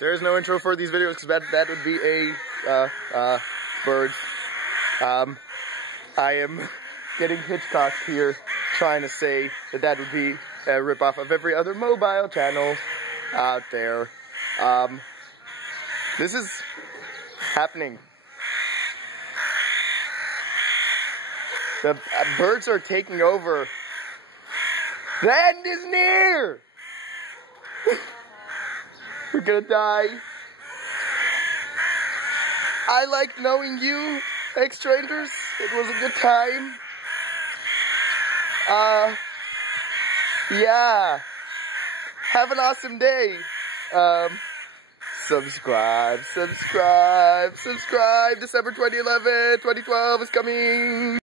There is no intro for these videos because that would be a bird. I am getting Hitchcocked here, trying to say that would be a ripoff of every other mobile channel out there. This is happening. The birds are taking over. The end is near! We're gonna die. I liked knowing you, ex-strangers. It was a good time. Yeah. Have an awesome day. Subscribe. December 2011, 2012 is coming.